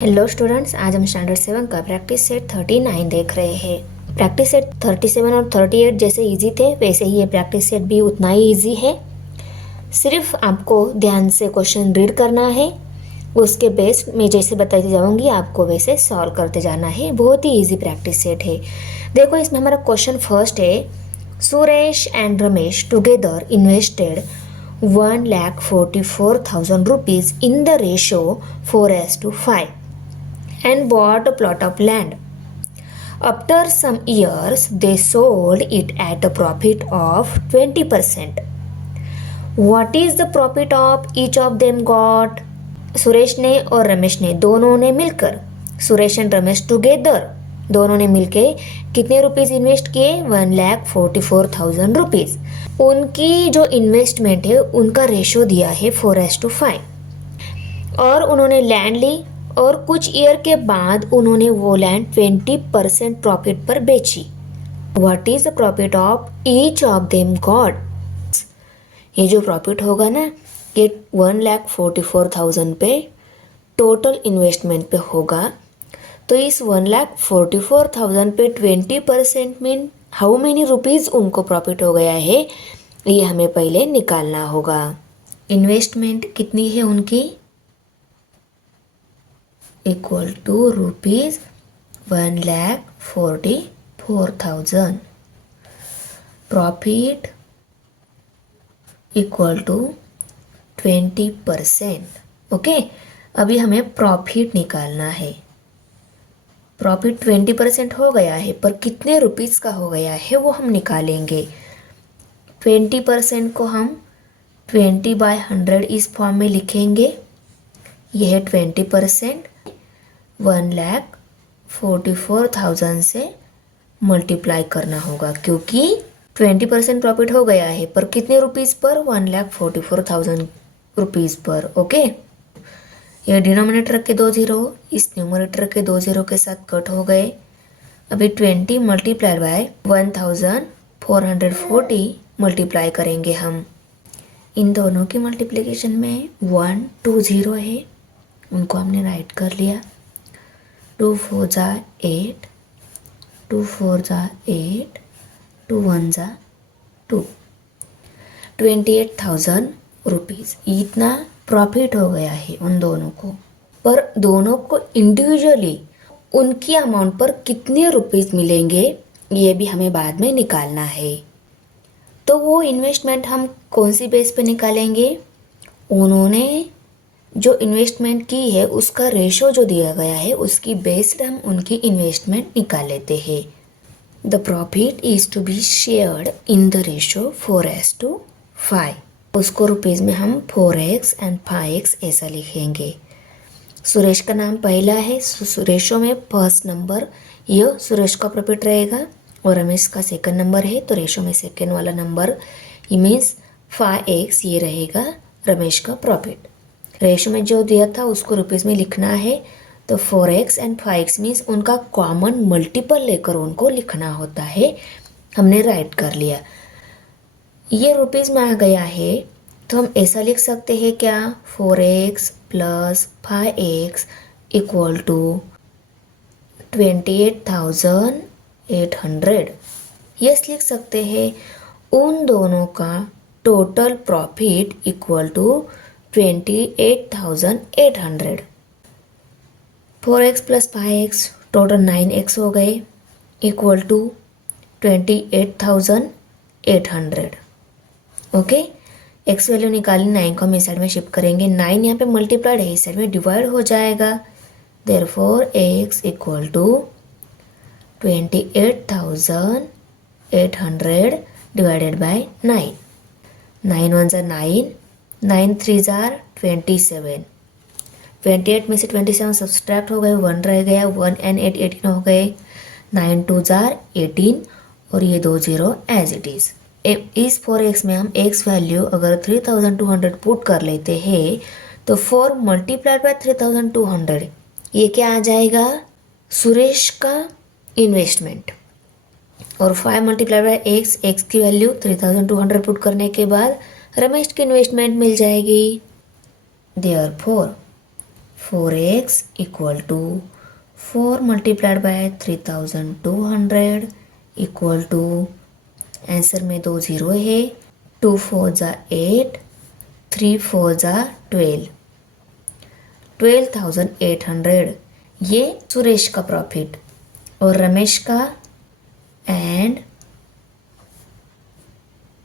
Hello students, आज हम standard 7 का प्रैक्टिस सेट 39 देख रहे हैं। प्रैक्टिस सेट 37 और 38 जैसे इजी थे वैसे ही ये प्रैक्टिस सेट भी उतना ही इजी है। सिर्फ आपको ध्यान से क्वेश्चन रीड करना है, उसके बेस्ड मैं जैसे बताती जाऊंगी आपको वैसे सॉल्व करते जाना है। बहुत ही इजी प्रैक्टिस सेट है। देखो, इसमें हमारा क्वेश्चन फर्स्ट है, Suresh and Ramesh together invested 1,44,000 rupees in the ratio 4:5 and bought a plot of land. After some years, they sold it at a profit of 20%. What is the profit of each of them got? Suresh ने और रमेश ने दोनों ने मिलकर, Suresh and Ramesh together दोनों ने मिलके कितने रुपीस इन्वेस्ट किए? 1,44,000 रुपीज। उनकी जो इन्वेस्टमेंट है उनका रेशो दिया है 4:5 और उन्होंने लैंड ली और कुछ ईयर के बाद उन्होंने वो लैंड 20% प्रॉफिट पर बेची। What is the profit of each of them got? ये जो प्रॉफिट होगा ना, ये 1,44,000 पे टोटल इन्वेस्टमेंट पे होगा। तो इस 1,44,000 पे 20% मीन हाउ मेनी रुपीज़ उनको प्रॉफिट हो गया है, ये हमें पहले निकालना होगा। इन्वेस्टमेंट कितनी है उनकी? Equal to rupees 1,44,000। Profit equal to 20%। Okay, अभी हमें प्रॉफिट निकालना है। प्रॉफिट 20% हो गया है, पर कितने रुपीज़ का हो गया है वो हम निकालेंगे। 20% को हम 20/100 इस फॉर्म में लिखेंगे। यह है 20%। 1,44,000 से मल्टीप्लाई करना होगा क्योंकि 20% प्रॉफिट हो गया है, पर कितने रुपीज़ पर? 1,44,000 रुपीज़ पर। ओके, ये डिनोमिनेटर के 2 जीरो इस न्यूमरेटर के 2 जीरो के साथ कट हो गए। अभी 20 मल्टीप्लाइड बाय 1,440 मल्टीप्लाई करेंगे हम। इन दोनों की मल्टीप्लिकेशन में 1 2 0 है, उनको हमने राइट कर लिया। 2 4 जा 8, 2 4 जा 8, 2 1 जा 2, 28,000 रुपीज़ इतना प्रॉफिट हो गया है उन दोनों को। पर दोनों को इंडिविजुअली उनकी अमाउंट पर कितने रुपीज़ मिलेंगे ये भी हमें बाद में निकालना है। तो वो इन्वेस्टमेंट हम कौन सी बेस पे निकालेंगे? उन्होंने जो इन्वेस्टमेंट की है उसका रेशो जो दिया गया है उसकी बेस्ड हम उनकी इन्वेस्टमेंट निकाल लेते हैं। The profit is to be shared in the ratio 4:5। उसको रुपीज़ में हम 4x एंड 5x ऐसा लिखेंगे। सुरेश का नाम पहला है, रेशो में फर्स्ट नंबर ये सुरेश का प्रॉफिट रहेगा और रमेश का सेकंड नंबर है, तो रेशो में सेकंड वाला नंबर मीन्स 5x ये रहेगा रमेश का प्रॉफिट। रेशो में जो दिया था उसको रुपीज़ में लिखना है, तो 4x एंड 5x मीन्स उनका कॉमन मल्टीपल लेकर उनको लिखना होता है। हमने राइट कर लिया। ये रुपीज़ में आ गया है तो हम ऐसा लिख सकते हैं क्या? 4x plus 5x equal to 28,800। Yes लिख सकते हैं। उन दोनों का total profit equal to 28,800। 4x plus 5x total 9x हो गए equal to 28,800। Okay, x value निकाली, 9 को हम इस साइड में शिफ्ट करेंगे। 9 यहाँ पे मल्टीप्लाइड है, इस साइड में डिवाइड हो जाएगा। Therefore x equal to 28,800 divided by 9। 9 1 ज़ा 9, 9 3 ज़ा 27। 28 में से 27 सब्सट्रैक्ट हो गए, 1 रह गया, 1 and 8 18 हो गए। 9 2 ज़ा 18 और ये 2 0 एज इट इज़। इस 4x में हम x वैल्यू अगर 3,200 पुट कर लेते हैं तो 4 मल्टीप्लाइड बाय 3,200 ये क्या आ जाएगा? सुरेश का इन्वेस्टमेंट। और 5 मल्टीप्लाइड बाय x की वैल्यू 3,200 पुट करने के बाद रमेश की इन्वेस्टमेंट मिल जाएगी। Therefore 4x equal to 4 multiplied by 3200 equal to, answer में 2 0 है, 2 4 जा 8, 3 4 जा 12, 12,800 ये सुरेश का प्रॉफिट और रमेश का, and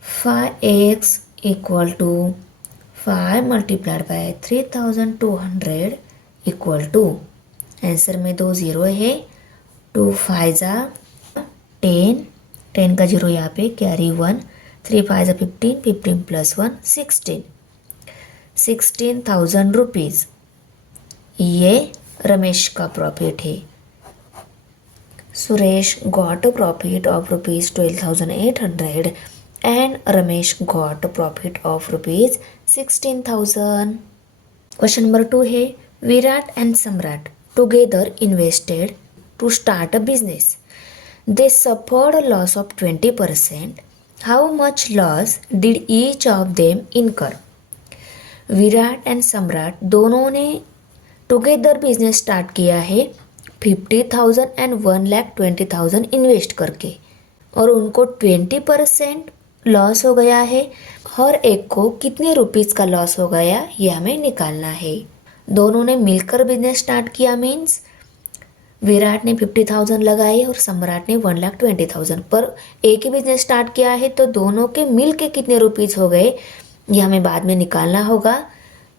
5x equal to 5 multiplied by 3200 equal to, answer में 2 0 है, 2 5 जा 10, 10 का 0 यहाँ पे कैरी 1, 3 5 जा 15, 15 प्लस 1 16, 16,000 रुपीज़ ये रमेश का प्रॉफिट है। Suresh got a profit of rupees 12,800 and Ramesh got a profit of rupees 16,000। Question number 2 है, Virat and Samrat together invested to start a business, they suffered a loss of 20%, how much loss did each of them incur. Virat and सम्राट दोनों ने together business start किया है 50,000 and 1,20,000 invest करके, और उनको 20% loss हो गया है। हर एक को कितने रुपीज़ का लॉस हो गया ये हमें निकालना है। दोनों ने मिलकर बिजनेस स्टार्ट किया मीन्स विराट ने 50,000 लगाए और सम्राट ने 1,20,000, पर एक ही बिजनेस स्टार्ट किया है तो दोनों के मिल के कितने रुपीज़ हो गए ये हमें बाद में निकालना होगा।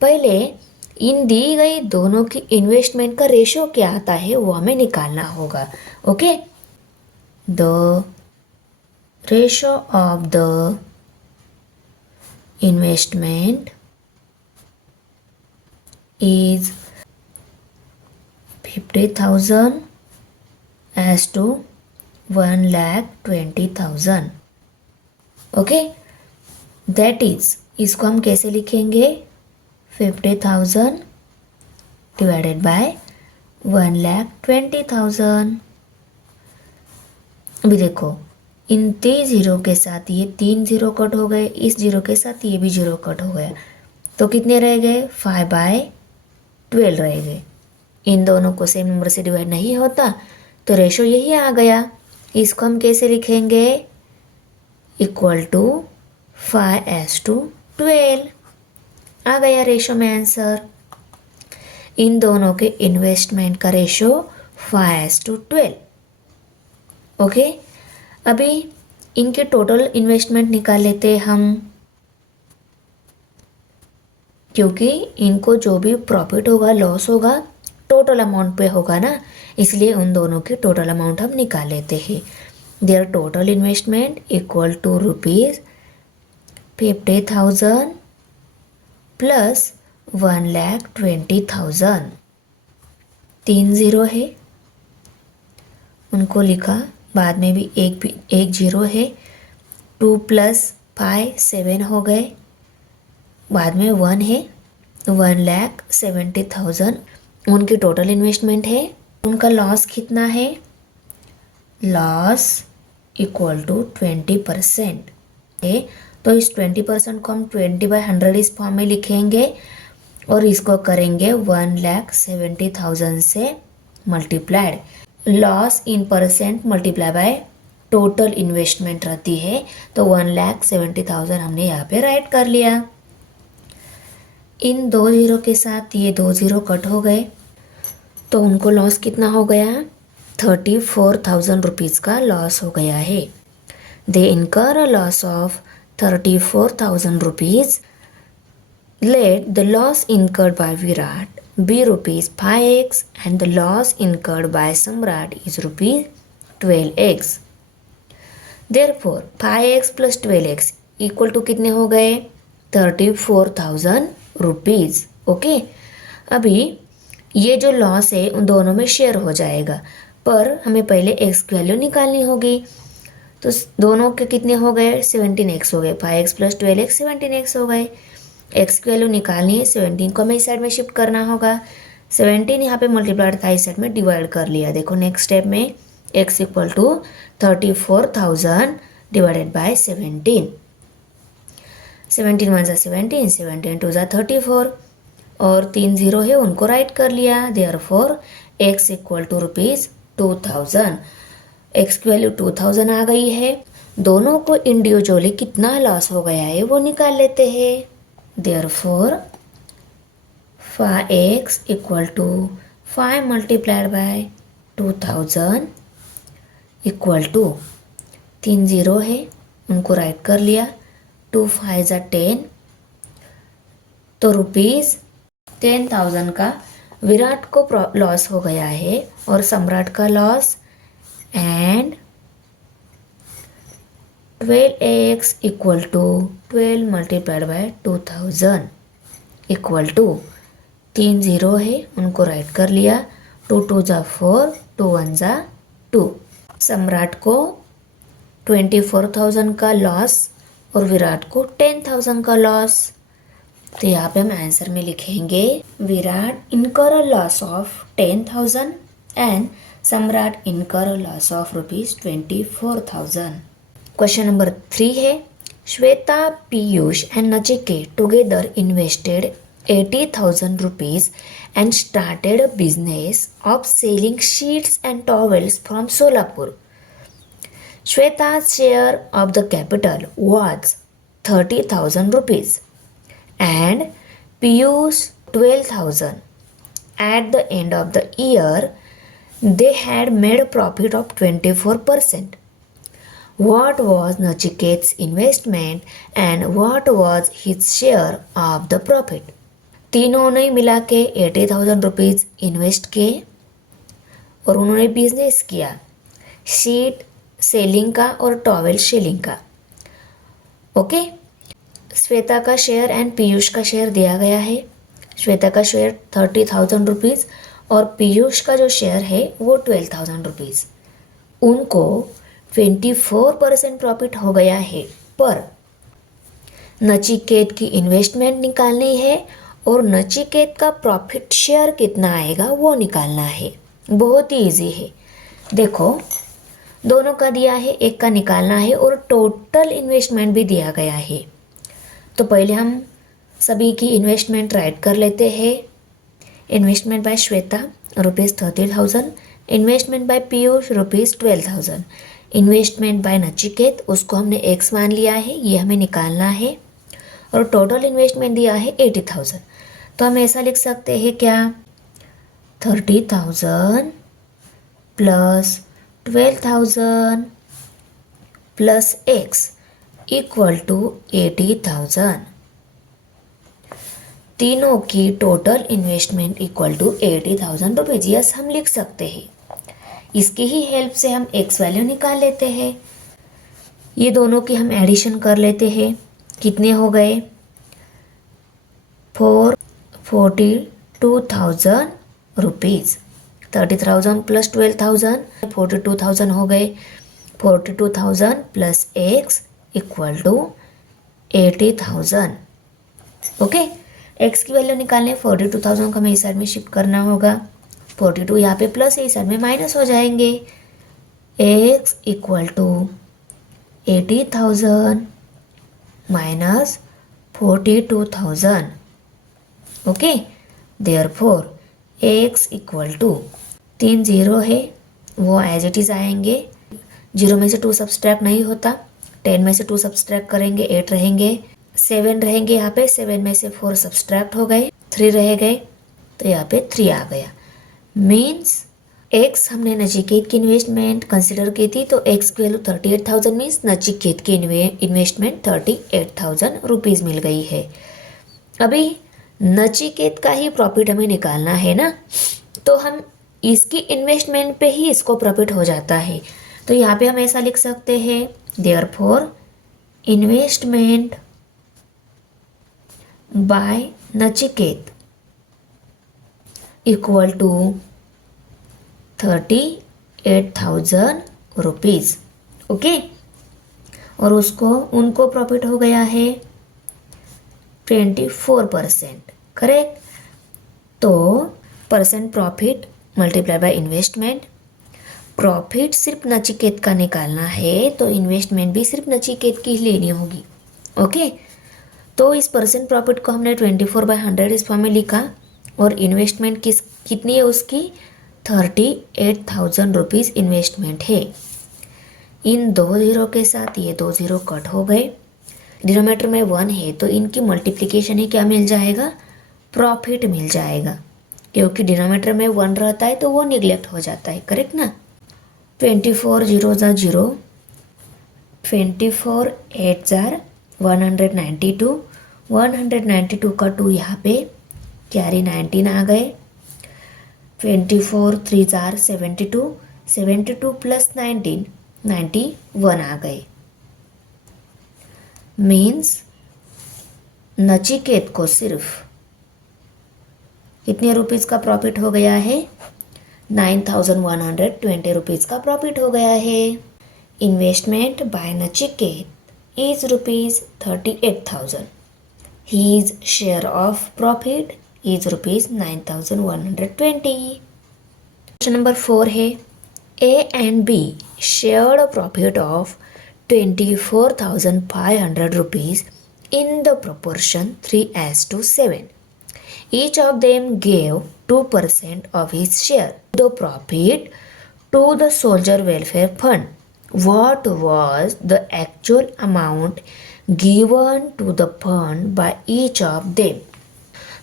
पहले इन दी गई दोनों की इन्वेस्टमेंट का रेशो क्या आता है वो हमें निकालना होगा। Okay, the ratio of the investment is 50,000 as to 1,20,000। Okay, that is, इसको हम कैसे लिखेंगे, 50,000 डिवाइडेड बाय 1,20,000। अभी देखो इन 3 जीरो के साथ ये 3 जीरो कट हो गए, इस जीरो के साथ ये भी जीरो कट हो गया, तो कितने रह गए 5/12 रह गए। इन दोनों को सेम नंबर से डिवाइड नहीं होता तो रेशो यही आ गया। इसको हम कैसे लिखेंगे, इक्वल टू 5:12 आ गया रेशो में आंसर। इन दोनों के इन्वेस्टमेंट का रेशो 5:12। ओके, अभी इनके टोटल इन्वेस्टमेंट निकाल लेते हैं हम, क्योंकि इनको जो भी प्रॉफिट होगा लॉस होगा टोटल अमाउंट पे होगा ना, इसलिए उन दोनों की टोटल अमाउंट हम निकाल लेते हैं। Their total investment equal to rupees 50,000 plus 1,20,000। 3 zero है, उनको लिखा, बाद में भी एक जीरो है, 2 + 5 7 हो गए, बाद में 1 है, 1,70,000 उनकी टोटल इन्वेस्टमेंट है। उनका लॉस कितना है, लॉस इक्वल टू 20% है, तो इस 20% को हम 20/100 इस फॉर्म में लिखेंगे और इसको करेंगे 1,70,000 से multiplied. Loss in percent multiply by total investment रहती है, तो 1,70,000 हमने यहाँ पे राइट कर लिया। इन 2 जीरो के साथ ये 2 जीरो कट हो गए, तो उनको लॉस कितना हो गया, 34,000 रुपीज़ का लॉस हो गया है। दे इनकर अ loss of 34,000 rupees. Let the loss incurred by Virat be rupees 5x and the loss incurred by Samrat is rupees 12x. Therefore 5x plus 12x equal to कितने हो गए, 34,000 रुपीज़। ओके, अभी ये जो लॉस है उन दोनों में शेयर हो जाएगा, पर हमें पहले x की वैल्यू निकालनी होगी। तो दोनों के कितने हो गए, 17x हो गए, 5x plus 12x 17x हो गए। x की वैल्यू निकालनी है, 17 को हमें इस साइड में शिफ्ट करना होगा। 17 यहाँ पे मल्टीप्लाइड था, इस साइड में डिवाइड कर लिया। देखो नेक्स्ट स्टेप में x equal to 34,000 divided by 17। 17 1 = 17, 17 2 = 34, और 3 जीरो है उनको राइट कर लिया। Therefore x equal to ₹2000। x की वैल्यू 2000 आ गई है। दोनों को इंडिविजुअली कितना लॉस हो गया है वो निकाल लेते हैं। Therefore 5x equal to 5 multiplied by 2000 equal to 3 zero है उनको राइट कर लिया। 2 5 ज़ा 10, तो ₹10,000 का विराट को लॉस हो गया है और सम्राट का loss. And 12x equal to 12 multiplied by 2000 equal to 3 zero है उनको राइट कर लिया। 2 2 ज़ा 4, 2 1 ज़ा 2। सम्राट को 24,000 का लॉस और विराट को 10,000 का लॉस। तो यहाँ पे हम आंसर में लिखेंगे विराट इनकर अ लॉस ऑफ 10,000 एंड सम्राट इनकर अ लॉस ऑफ ₹24,000। क्वेश्चन नंबर 3 है Shweta, Piyush and Nachiket together invested ₹80,000 and started a business of selling sheets and towels from Solapur. Shweta's share of the capital was ₹30,000 and Piyush 12,000. At the end of the year, they had made a profit of 24%. What was Nachiket's investment and what was his share of the profit? तीनों ने मिला के ₹80,000 invest किए और उन्होंने business किया sheet selling का और टॉवेल सेलिंग का। ओके, श्वेता का शेयर एंड पीयूष का शेयर दिया गया है। श्वेता का शेयर ₹30,000 और पीयूष का जो शेयर है वो ₹12,000। उनको 24% प्रॉफिट हो गया है, पर नचिकेत की इन्वेस्टमेंट निकालनी है और नचिकेत का प्रॉफिट शेयर कितना आएगा वो निकालना है। बहुत ही इजी है। देखो, दोनों का दिया है, एक का निकालना है और टोटल इन्वेस्टमेंट भी दिया गया है। तो पहले हम सभी की इन्वेस्टमेंट राइट कर लेते हैं। Investment by Shweta ₹30,000, investment by Piyush ₹12,000, investment by Nachiket उसको हमने x मान लिया है, ये हमें निकालना है और टोटल इन्वेस्टमेंट दिया है 80,000। तो हम ऐसा लिख सकते हैं क्या, 30,000 plus 12,000 plus x equal to 80,000। तीनों की total investment equal to ₹80,000। Yes, हम लिख सकते हैं। इसकी ही हेल्प से हम x वैल्यू निकाल लेते हैं। ये दोनों की हम एडिशन कर लेते हैं। कितने हो गए, 42,000 रुपीज़। 30,000 प्लस 12,000 42,000 हो गए। 42,000 plus x equal to 80,000। Okay, x की वैल्यू निकालने 42,000 को हमें इस साइड में शिफ्ट करना होगा। 42 यहाँ पे प्लस है, इस साइड में माइनस हो जाएंगे। x equal to 80,000 minus 42,000। Okay, therefore x equal to 3 zero है वो एज इट इज़ आएंगे। 0 में से 2 सब्सट्रैक्ट नहीं होता, 10 में से 2 सब्सट्रैक्ट करेंगे 8 रहेंगे, 7 रहेंगे यहाँ पे, 7 में से 4 सब्सट्रैक्ट हो गए, 3 रह गए, तो यहाँ पे 3 आ गया। मीन्स x हमने नचिकेत की इन्वेस्टमेंट कंसिडर की थी, तो x की वैल्यू 38,000 मीन्स नचिकेत की इन्वेस्टमेंट ₹38,000 मिल गई है। अभी नचिकेत का ही प्रॉफिट हमें निकालना है ना, तो हम इसकी इन्वेस्टमेंट पे ही इसको प्रॉफिट हो जाता है। तो यहाँ पे हम ऐसा लिख सकते हैं, therefore investment by Nachiket equal to 38,000 rupees. Okay, और उनको प्रॉफिट हो गया है 24%। करेक्ट। तो percent profit multiply by investment. Profit सिर्फ नचिकेत का निकालना है तो इन्वेस्टमेंट भी सिर्फ नचिकेत की ही लेनी होगी। ओके, तो इस परसेंट प्रॉफिट को हमने 24/100 इस फॉर्म में लिखा और इन्वेस्टमेंट कितनी है उसकी 38,000 रुपीज़ इन्वेस्टमेंट है। इन 2 जीरो के साथ ये 2 जीरो कट हो गए, डिनोमिनेटर में 1 है तो इनकी मल्टीप्लिकेशन ही क्या मिल जाएगा, प्रॉफिट मिल जाएगा, क्योंकि डिनोमिनेटर में 1 रहता है तो वो निगलेक्ट हो जाता है, करेक्ट ना। 24 जीरो ज़ा जीरो, 24 8 ज़ार 192, 192 का 2 यहाँ पे कैरी 19 आ गए। 24 3 ज़ार 72, 72 प्लस 19 91 आ गए। मीन्स नचिकेत को सिर्फ कितने रुपीज़ का प्रॉफिट हो गया है, 9,120 रुपीज़ का प्रॉफिट हो गया है। Investment by Nachiket is rupees 38,000। His share of profit is rupees 9,120. Question number 4 है, A and B shared a profit of 24,500 rupees in the proportion 3:7. Each of them gave 2% of his share the profit to the soldier welfare fund. What was the actual amount given to the fund by each of them?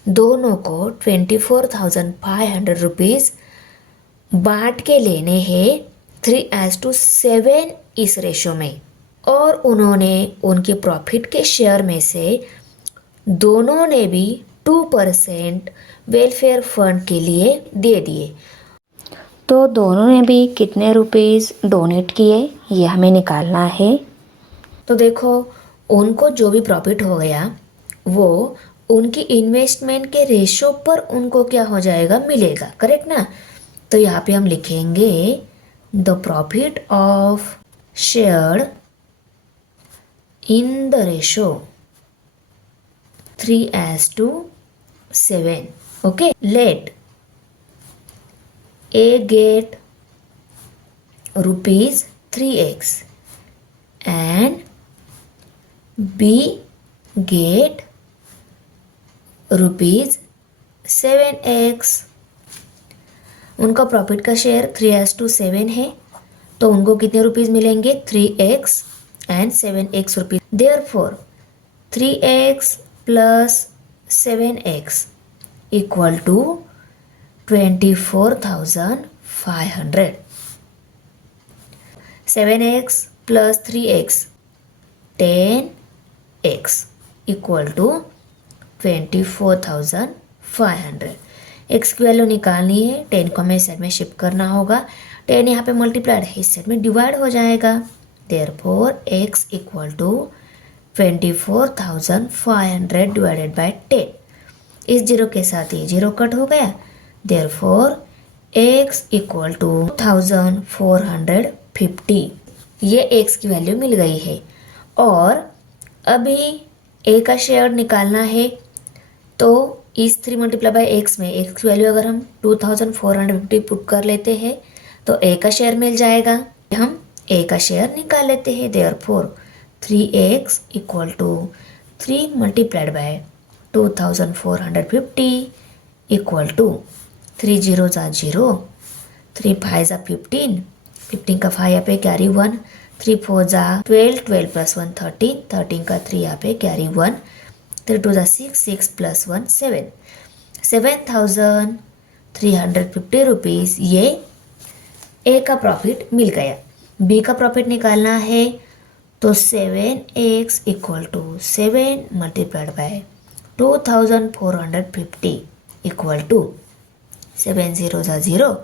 दोनों को 24,500 rupees बांट के लेने हैं 3:7 इस ratio में, और उन्होंने उनके प्रॉफिट के शेयर में से दोनों ने भी 2% वेलफेयर फंड के लिए दे दिए। तो दोनों ने भी कितने रुपीज़ डोनेट किए ये हमें निकालना है। तो देखो, उनको जो भी प्रॉफिट हो गया वो उनकी इन्वेस्टमेंट के रेशो पर उनको क्या हो जाएगा, मिलेगा, करेक्ट ना। तो यहाँ पे हम लिखेंगे the profit of shared in the ratio 3:7. Okay, let A get rupees 3x and B get rupees 7x. उनका प्रॉफिट का शेयर 3:7 है, तो उनको कितने रुपीज़ मिलेंगे, 3x and 7x rupees. Therefore 3x plus 7x equal to 24,500. 7x plus 3x 10x equal to 24,500. x की value निकालनी है, 10 को हमें इस साइड में शिफ्ट करना होगा, 10 यहाँ पे मल्टीप्लाइड है, इस साइड में डिवाइड हो जाएगा। Therefore x equal to 24,500 divided by 10। इस जीरो के साथ ये जीरो कट हो गया, Therefore, x इक्वल टू 2,450। ये x की वैल्यू मिल गई है, और अभी a का शेयर निकालना है, तो इस 3 मल्टीप्लाई बाई x में x की वैल्यू अगर हम 2,450 पुट कर लेते हैं तो a का शेयर मिल जाएगा। हम a का शेयर निकाल लेते हैं। Therefore, 3x equal to 3 multiplied by 2,450 equal to 3 zero ज़ा जीरो, 3 5 ज़ा 15, 15 का 5 यहाँ पे कैरी 1, 3 4 ज़ा 12, 12 प्लस 1 13, 13 का 3 यहाँ पे कैरी 1, 3 2 ज़ा 6, 6 प्लस 1 7, 7,350 रुपीज़ ये ए का प्रॉफिट मिल गया। बी का प्रॉफिट निकालना है, तो 7x equal to 7 multiplied by 2,450 equal to 7 zero ज़ा जीरो,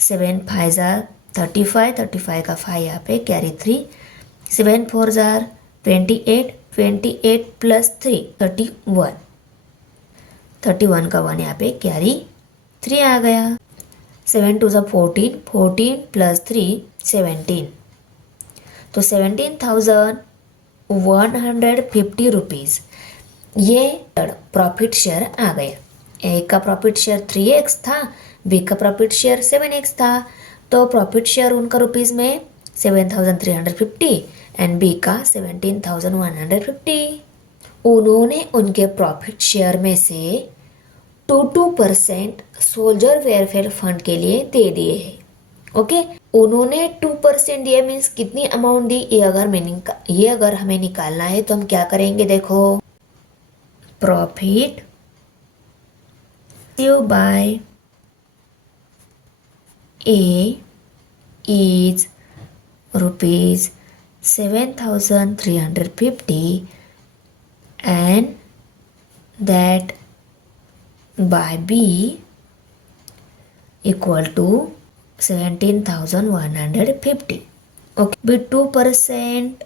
7 5 ज़ा 35, 35 का 5 यहाँ पे कैरी 3, 7 4 ज़ा 28, 28 प्लस 3 31, 31 का 1 यहाँ पे कैरी 3 आ गया। 7 2 ज़ा 14, 14 प्लस 3 17, तो 17,150 रुपीज़ ये प्रॉफिट शेयर आ गया। ए का प्रॉफिट शेयर 3x था, बी का प्रॉफिट शेयर 7x था, तो प्रॉफिट शेयर उनका रुपीज़ में 7,350 एंड बी का 17,150। उन्होंने उनके प्रॉफिट शेयर में से 2% सोल्जर वेलफेयर फंड के लिए दे दिए हैं। ओके, उन्होंने 2% दिया मीन्स कितनी अमाउंट दी, ये अगर हमें निकालना है तो हम क्या करेंगे, देखो profit by A is rupees 7,350 and that by B equal to 17,150. Okay, with 2%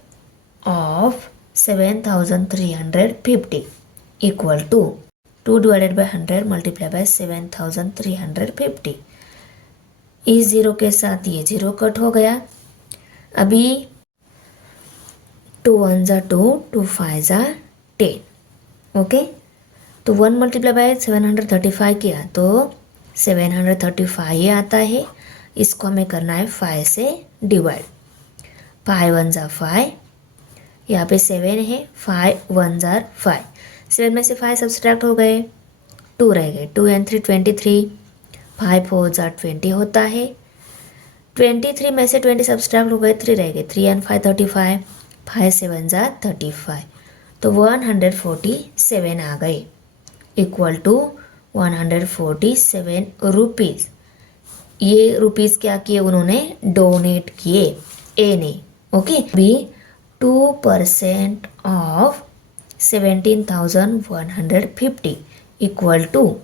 of 7,350 equal to 2 divided by 100 multiplied by 7,350. इस ज़ीरो के साथ ये ज़ीरो कट हो गया। अभी 2 1 ज़ा 2, 2 5 ज़ा 10। ओके, तो 1 मल्टीप्लाई बाय 735 किया तो 735 ही आता है। इसको हमें करना है 5 से डिवाइड। 5 1 ज़ा 5, यहाँ पे 7 है, 5 1 ज़ा 5, 7 में से 5 सब्सट्रैक्ट हो गए, 2 रह गए, 2 and 3 23, 5 4 ज़ा 20 होता है। 23 में से 20 सब्सट्रैक्ट हो गए, 3 रह गए, 3 and 5 35, 5 7 ज़ा 35, तो 147 आ गए इक्वल टू 147 रुपीज़। ये रुपीज़ क्या किए, उन्होंने डोनेट किए ए ने। ओके, अभी 2% of 17,150 equal to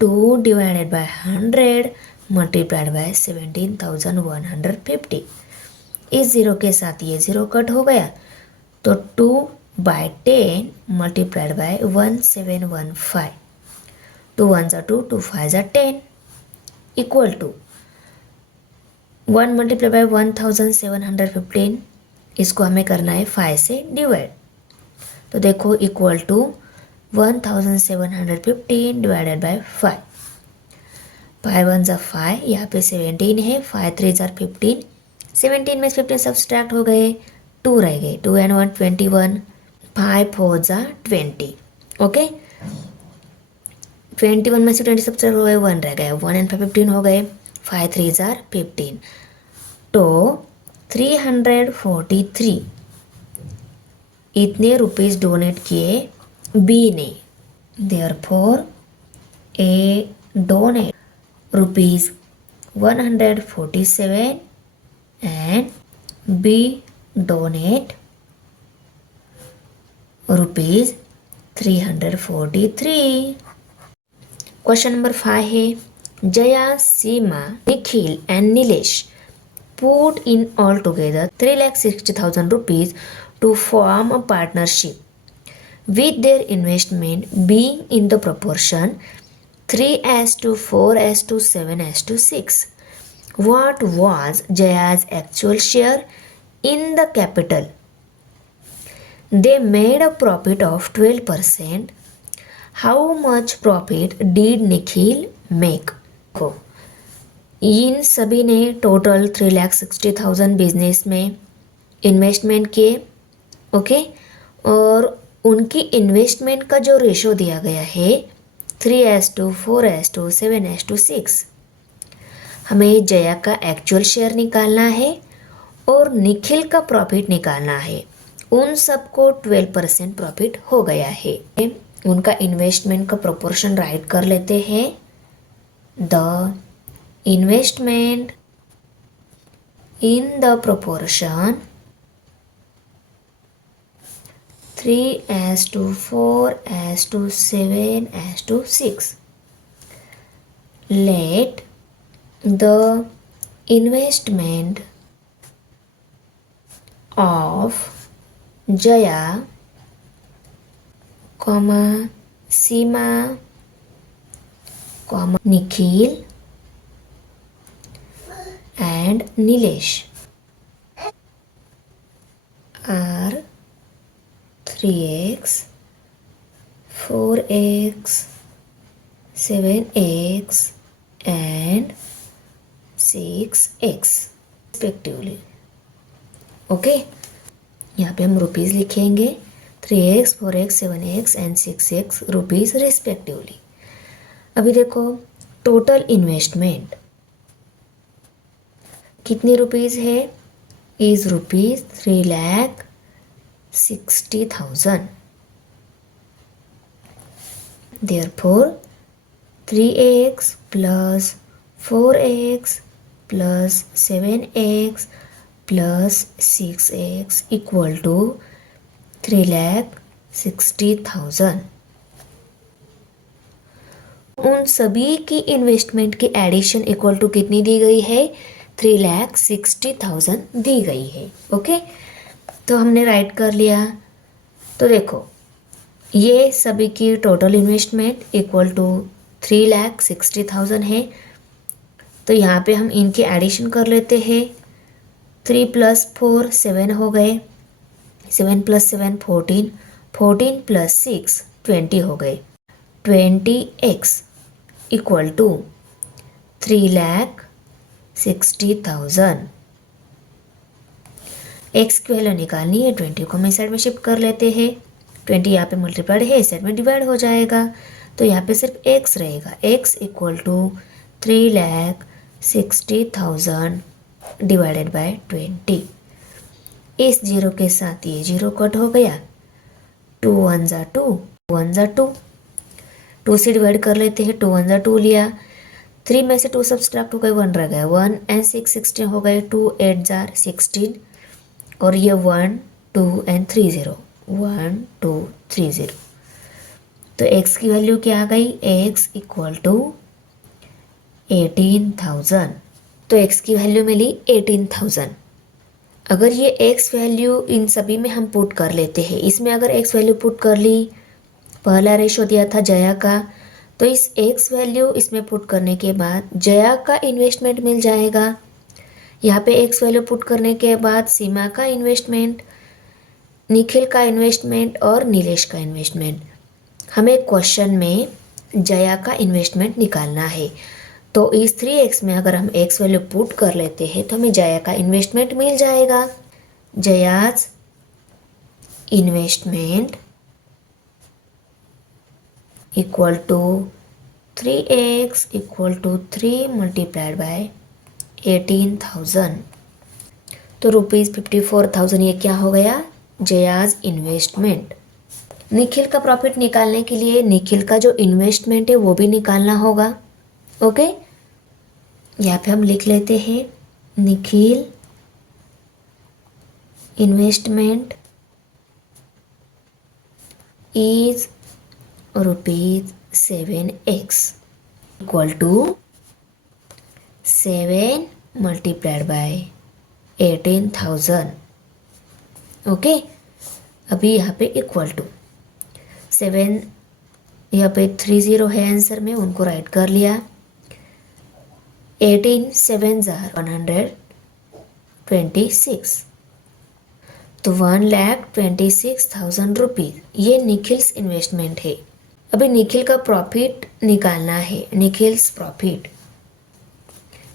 2 divided by 100 multiplied by 17,150। इस ज़ीरो के साथ ये ज़ीरो कट हो गया तो 2 by 10 multiplied by 1715, 2 1 ज़ा 2, 2 5 ज़ा 10 इक्वल टू 1 मल्टीप्लाई बाय 1715। इसको हमें करना है 5 से डिवाइड, तो देखो इक्वल टू 1715 डिवाइडेड बाय 5। 5 1 ज़ा 5, यहाँ पे 17 है, 5 3 ज़ा 15, 17 में 15 सब्सट्रैक्ट हो गए, 2 रह गए, 2 and 1 21, 5 4 ज़ा 20। ओके, 21 में से 20 सब्सट्रैक्ट हो गए, 1 रह गए, 1 and 5 15 हो गए, 5 3 ज़ा 15, तो 343 इतने रुपीज़ डोनेट किए बी ने। Therefore A donate rupees 147 and B donate rupees 343। Question number 5 है, जया, सीमा, Nikhil and Nilesh put in all together 3,60,000 rupees to form a partnership with their investment being in the proportion 3:4:7:6. What was Jaya's actual share in the capital? They made a profit of 12%. How much profit did Nikhil make? को इन सभी ने total 3,60,000 business में investment किए। Okay, और उनकी investment का जो ratio दिया गया है 3:4:7:6। हमें जया का एक्चुअल शेयर निकालना है और निखिल का प्रॉफिट निकालना है। उन सबको 12% प्रॉफिट हो गया है। उनका इन्वेस्टमेंट का प्रोपोर्शन राइट कर लेते हैं। The investment in the proportion 3:4:7:6. Let the investment of Jaya, Seema, Nikhil and Nilesh are 3x, 4x, 7x and 6x respectively. Okay, यहाँ पे हम रुपीज़ लिखेंगे 3x 4x 7x and 6x rupees respectively. अभी देखो total investment कितनी rupees है, is rupees 3,60,000। Therefore 3x plus 4x plus 7x plus 6x equal to 3,60,000। उन सभी की इन्वेस्टमेंट की एडिशन इक्वल टू कितनी दी गई है, 3,60,000 दी गई है। ओके, तो हमने राइट कर लिया। तो देखो ये सभी की टोटल इन्वेस्टमेंट इक्वल टू 3,60,000 है। तो यहाँ पे हम इनकी एडिशन कर लेते हैं। 3 + 4 7 हो गए, 7 + 7 14, 14 + 6 20 हो गए। 20x equal to 3,60,000। एक्स की वैल्यू निकालनी है, 20 को हम इस साइड में शिफ्ट कर लेते हैं। 20 यहाँ पे मल्टीप्लाइड है, इस साइड में डिवाइड हो जाएगा, तो यहाँ पे सिर्फ x रहेगा। x equal to 3,60,000 divided by 20। इस जीरो के साथ ये जीरो कट हो गया, 2 1 ज़ा 2, 1 ज़ा 2, 2 से डिवाइड कर लेते हैं, 2 1 ज़ा 2 लिया, 3 में से 2 सब्सट्रैक्ट हो गए, 1 रह गया, 1 एंड 6 16 हो गए, 2 8 ज़ा 16 और ये 1 2 एंड 3 0, 1 2 3 0। तो x की वैल्यू क्या आ गई, x इक्वल टू 18,000। तो x की वैल्यू मिली 18,000। अगर ये x वैल्यू इन सभी में हम पुट कर लेते हैं, इसमें अगर x वैल्यू पुट कर ली, पहला रेशो दिया था जया का, तो इस x वैल्यू इसमें पुट करने के बाद जया का इन्वेस्टमेंट मिल जाएगा। यहाँ पे x वैल्यू पुट करने के बाद सीमा का इन्वेस्टमेंट, निखिल का इन्वेस्टमेंट और नीलेश का इन्वेस्टमेंट। हमें क्वेश्चन में जया का इन्वेस्टमेंट निकालना है, तो इस 3x में अगर हम x वैल्यू पुट कर लेते हैं तो हमें जया का इन्वेस्टमेंट मिल जाएगा। Jaya's investment equal to 3x equal to 3 multiplied by 18,000। तो ₹54,000 ये क्या हो गया, जयाज इन्वेस्टमेंट। निखिल का प्रॉफिट निकालने के लिए निखिल का जो इन्वेस्टमेंट है वो भी निकालना होगा। ओके, यहाँ पे हम लिख लेते हैं Nikhil investment is ₹7x equal to 7 multiplied by 18,000। Okay, अभी यहाँ पे इक्वल टू 7, यहाँ पे 30 है आंसर में, उनको राइट कर लिया। 18 7 जार 126, तो 1,26,000 रुपीज़ ये निखिल्स इन्वेस्टमेंट है। अभी निखिल का प्रॉफिट निकालना है। निखिल्स प्रॉफिट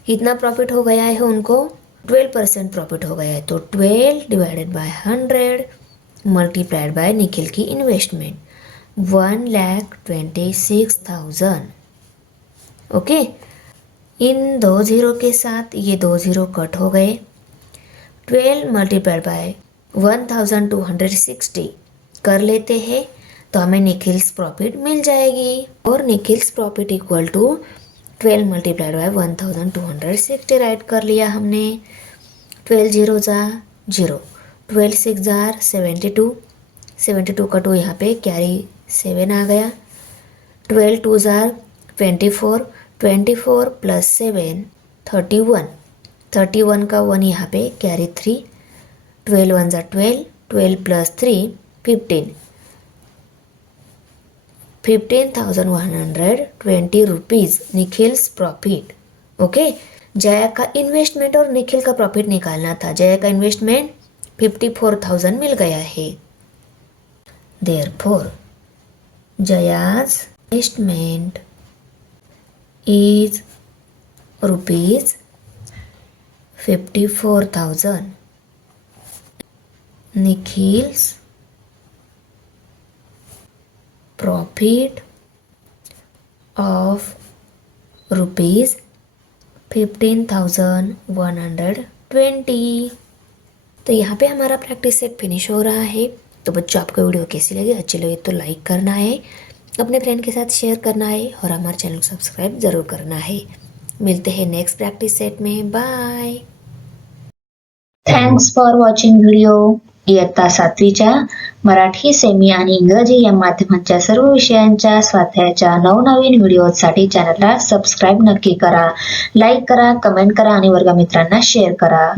कितना प्रॉफिट हो गया है उनको, 12% प्रॉफिट हो गया है, तो 12 divided by 100 multiplied by Nikhil की इन्वेस्टमेंट 1,26,000। ओके, इन 2 जीरो के साथ ये 2 जीरो कट हो गए, 12 मल्टीप्लाइड बाय 1,260 कर लेते हैं तो हमें निखिल्स प्रॉफिट मिल जाएगी। और Nikhil's profit equal to 12 multiplied by 1,260 write कर लिया हमने। 12 जीरो ज़ा 0, 12 6 ज़ार 72, 72 का 2 यहाँ पे कैरी 7 आ गया, 12 2 ज़ार 24, 24 प्लस 7 31, 31 का 1 यहाँ पे कैरी 3, 12 1 ज़ा 12, 12 plus 3 15, 15,120 rupees Nikhil's profit. Okay, Jaya का इन्वेस्टमेंट और निखिल का प्रॉफिट निकालना था। जया का इन्वेस्टमेंट 54,000 मिल गया है। Therefore Jaya's investment is ₹54,000। Nikhil's profit of ₹15,120। तो यहाँ पे हमारा प्रैक्टिस सेट फिनिश हो रहा है। तो बच्चों, आपको वीडियो कैसी लगी? अच्छी लगी तो लाइक करना है, अपने फ्रेंड के साथ शेयर करना है और हमारे चैनल को सब्सक्राइब ज़रूर करना है। मिलते हैं नेक्स्ट प्रैक्टिस सेट में। Bye. Thanks for watching video. इयत्ता 7वीच्या मराठी, सेमी आणि इंग्रजी या माध्यमांच्या सर्व विषयांच्या स्वाध्यायाच्या नवनवीन व्हिडिओसाठी चॅनलला सबस्क्राईब नक्की करा, लाईक करा, कमेंट करा आणि वर्गमित्रांना शेअर करा.